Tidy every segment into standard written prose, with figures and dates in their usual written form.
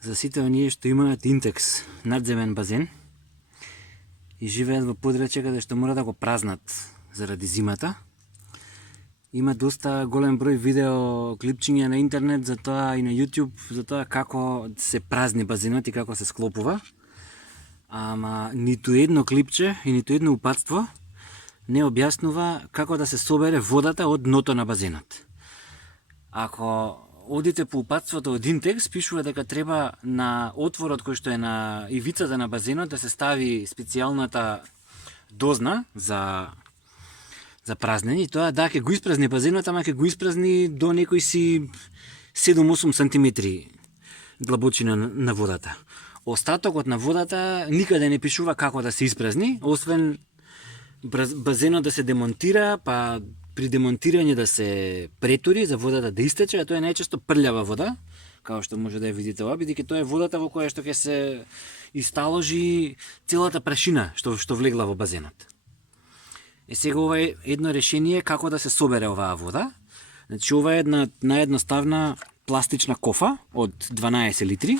За сите оние што имаат Интекс надземен базен и живеат во подрачје каде што мора да го празнат заради зимата, има доста голем број видео клипчиња на интернет за тоа и на YouTube за тоа како се празни базенот и како се склопува. Ама ниту едно клипче и ниту едно упатство не објаснува како да се собере водата од дното на базенот. Ако одите по упатството од Интекс, пишува дека треба на отворот кој што е на ивицата на базенот да се стави специјалната дозна за празнење. Тоа да ќе го испразни базенот, ама ќе го испразни до некои си 7-8 сантиметри длабочина на водата. Остатокот на водата никаде не пишува како да се испразни, освен базенот да се демонтира, па при демонтирање да се претури за водата да истече, а тоа е најчесто прљава вода, како што може да ја видите ова, бидејќи тоа е водата во која што ќе се исталожи целата прашина што влегла во базенот. Сега ова е едно решение како да се собере оваа вода. Значи ова е една наједноставна пластична кофа од 12 литри.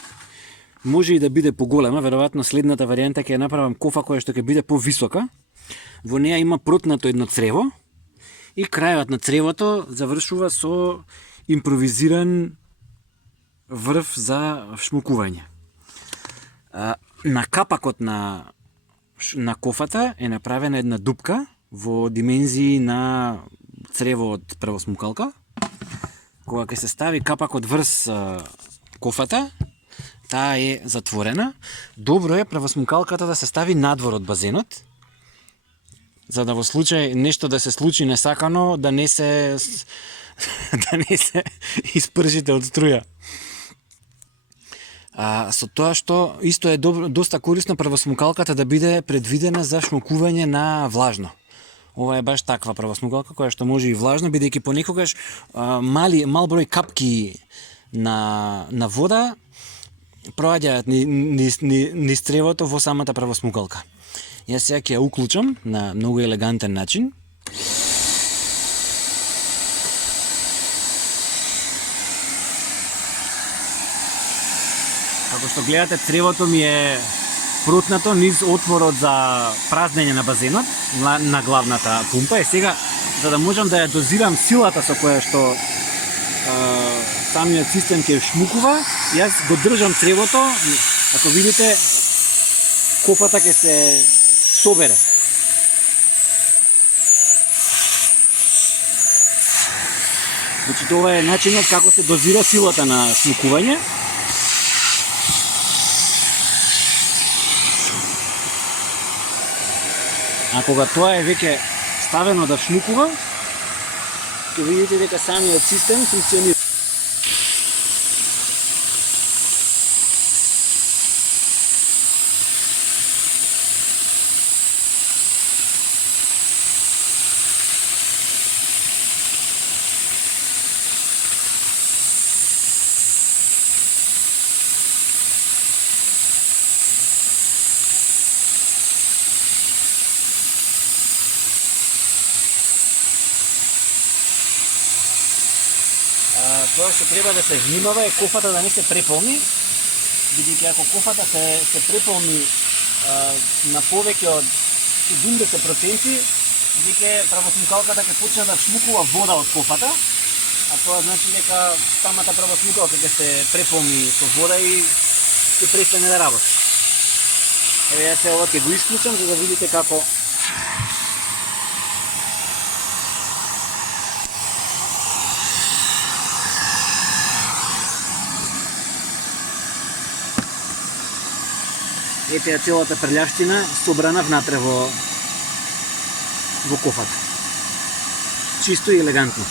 Може и да биде поголема, веројатно следната варијанта ќе ја направам кофа која што ќе биде повисока. Во неа има протнато едно црево и крајот на цревото завршува со импровизиран врв за шмукување. На капакот на кофата е направена една дупка во димензии на црево од првосмукалка. Кога ќе се стави капакот врз кофата, таа е затворена. Добро е првосмукалката да се стави надвор од базенот, за да во случај нешто да се случи несакано, да не се испржите од струја. Со тоа што исто е доста корисно првосмукалката да биде предвидена за шмукување на влажно. Ова е баш таква првосмукалка која што може и влажно, бидејќи понекогаш мал број капки на вода проаѓаат низ цревото во самата првосмукалка. Јас сега ќе ја уклучам на многу елегантен начин. Како што гледате, цревото ми е протнато низ отворот за празнење на базенот, на главната пумпа. И сега, за да можам да ја дозирам силата со која што самиот систем ќе шмукува, јас го држам цревото, ако видите, кофата ќе се собере. Значи, тоа е начинот како се дозира силата на шмукување. А кога тоа е веќе ставено да шмукува, ќе видите дека самиот систем функционира. Тоа што треба да се внимава е кофата да не се преполни, бидејќи ако кофата се преполни на повеќе од 70%, веќе првосмукалката ќе почне да шмукува вода од кофата, а тоа значи дека самата првосмукалка ќе се преполни со вода и ќе престане да работи. Еве јас ова ќе го исклучам за да видите како ете ја целата прљавштина собрана внатре во кофата. Чисто и елегантно.